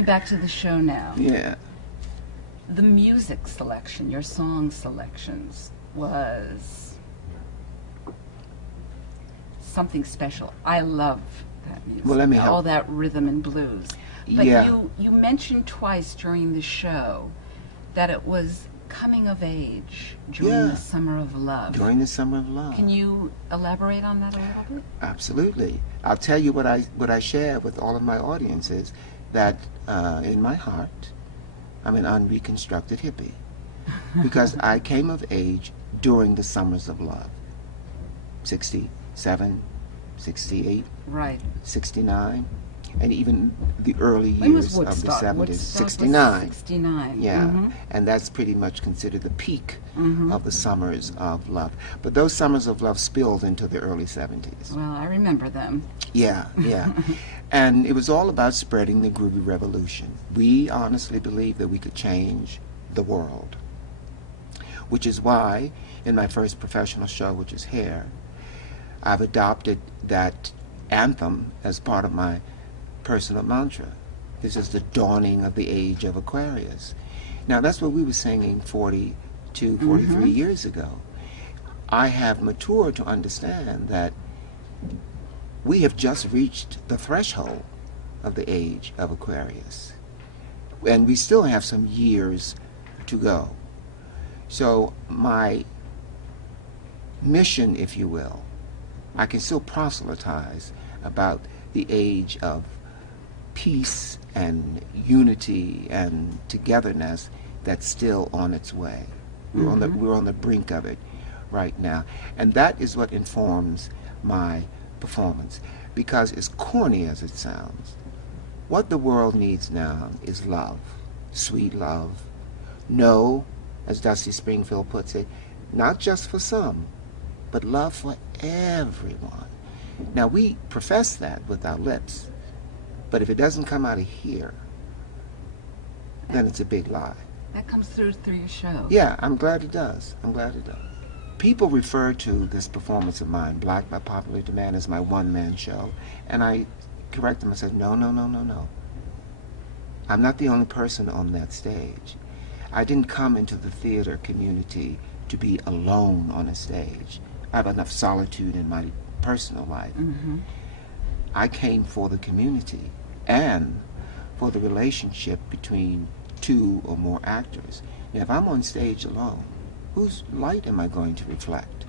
going back to the show now. Yeah. The music selection, your song selections, was something special. I love that music. Well, let me help. All that rhythm and blues. But Yeah. you mentioned twice during the show that it was coming of age during the Summer of Love. During the Summer of Love. Can you elaborate on that a little bit? Absolutely. I'll tell you what I share with all of my audiences, that in my heart, I'm an unreconstructed hippie. Because I came of age during the Summers of Love. 67, 68, Right. 69, and even the early When was years of the Woodstock? 70s. Woodstock was 69. 69. Yeah, Mhm. and that's pretty much considered the peak Mhm. of the Summers of Love. But those Summers of Love spilled into the early 70s. Well, I remember them. Yeah, yeah. And it was all about spreading the groovy revolution. We honestly believed that we could change the world, which is why in my first professional show, which is Hair, I've adopted that anthem as part of my personal mantra. This is the dawning of the age of Aquarius. Now, that's what we were singing 42, 43 years ago. I have matured to understand that we have just reached the threshold of the age of Aquarius. And we still have some years to go. So my mission, if you will, I can still proselytize about the age of peace and unity and togetherness that's still on its way. We're on the brink of it right now. And that is what informs my performance. Because as corny as it sounds, what the world needs now is love, sweet love. No, as Dusty Springfield puts it, not just for some, but love for everyone. Now, we profess that with our lips, but if it doesn't come out of here, then it's a big lie. That comes through your show. Yeah, I'm glad it does. I'm glad it does. People refer to this performance of mine, Black by Popular Demand, as my one-man show, and I correct them and said, no, no, no, no, no. I'm not the only person on that stage. I didn't come into the theater community to be alone on a stage. I have enough solitude in my personal life. I came for the community and for the relationship between two or more actors. Now, if I'm on stage alone, whose light am I going to reflect?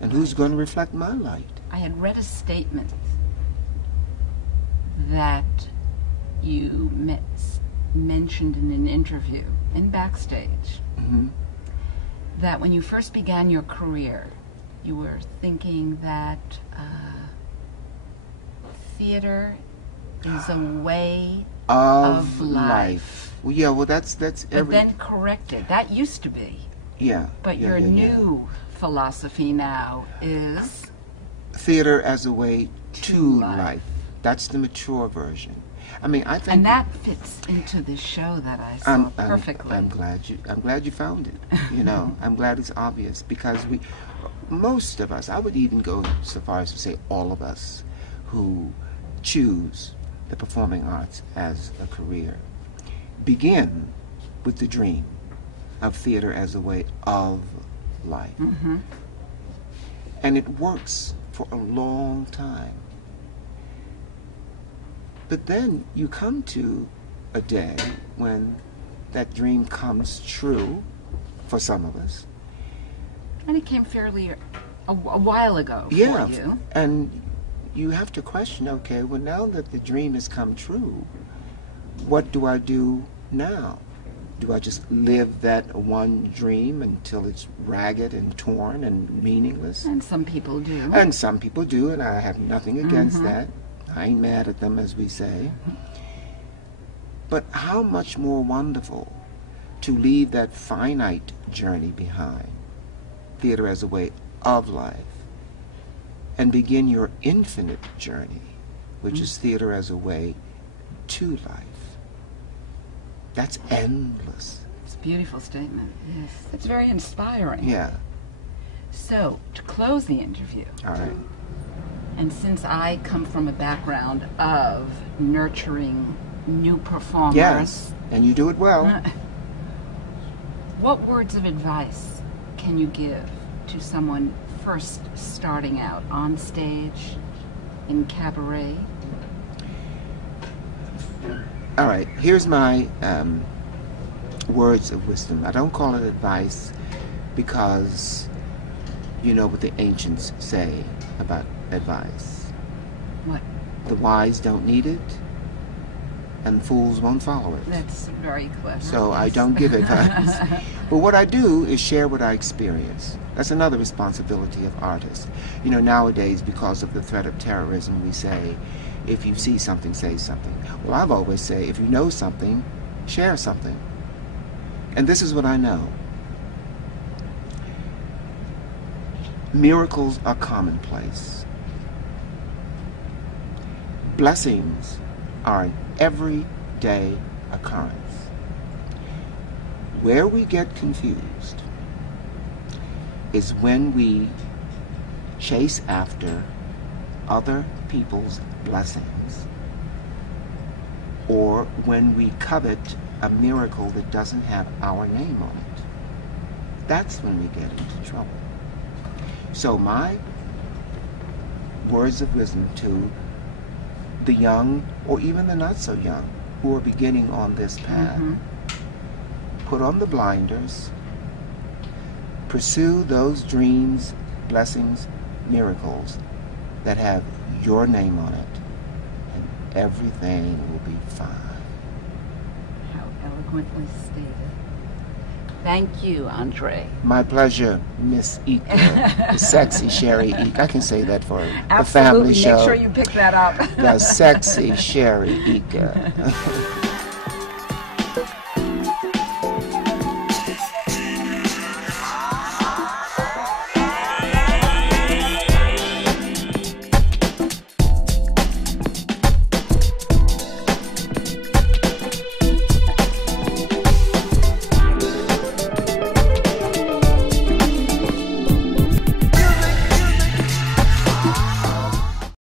And who's going to reflect my light? I had read a statement that you mentioned in an interview in backstage, that when you first began your career, you were thinking that theater is a way of life. Well, yeah, well, that's But every... then corrected. That used to be. Yeah. But yeah, your yeah, new philosophy now is... Theater as a way to life. life. That's the mature version. I mean, I think... And that fits into the show that I saw perfectly. I'm glad you found it. You know, I'm glad it's obvious, because most of us, I would even go so far as to say all of us who choose the performing arts as a career, begin with the dream of theater as a way of life. And it works for a long time. But then you come to a day when that dream comes true for some of us. And it came fairly a while ago for you. And you have to question, okay, well, now that the dream has come true, what do I do now? Do I just live that one dream until it's ragged and torn and meaningless? And some people do. And some people do, and I have nothing against that. I ain't mad at them, as we say. But how much more wonderful to leave that finite journey behind, theater as a way of life, and begin your infinite journey, which is theater as a way to life. That's endless. It's a beautiful statement. Yes. It's very inspiring. Yeah. So, to close the interview, All right. and since I come from a background of nurturing new performers. Yes, and you do it well. What words of advice can you give to someone first starting out on stage, in cabaret? All right, here's my words of wisdom. I don't call it advice because you know what the ancients say about advice. What? The wise don't need it, and fools won't follow it. That's very clever. So I don't give advice. But what I do is share what I experience. That's another responsibility of artists. You know, nowadays, because of the threat of terrorism, we say, if you see something, say something. Well, I've always say, if you know something, share something. And this is what I know. Miracles are commonplace. Blessings are an everyday occurrence. Where we get confused is when we chase after other people's blessings, or when we covet a miracle that doesn't have our name on it. That's when we get into trouble. So my words of wisdom to the young, or even the not so young, who are beginning on this path, put on the blinders, pursue those dreams, blessings, miracles that have your name on it, and everything will be fine. How eloquently stated. Thank you, André. My pleasure, Miss Eaker, the sexy Sherry Eaker. I can say that for a Absolutely. family show. Make sure you pick that up. The sexy Sherry Eaker.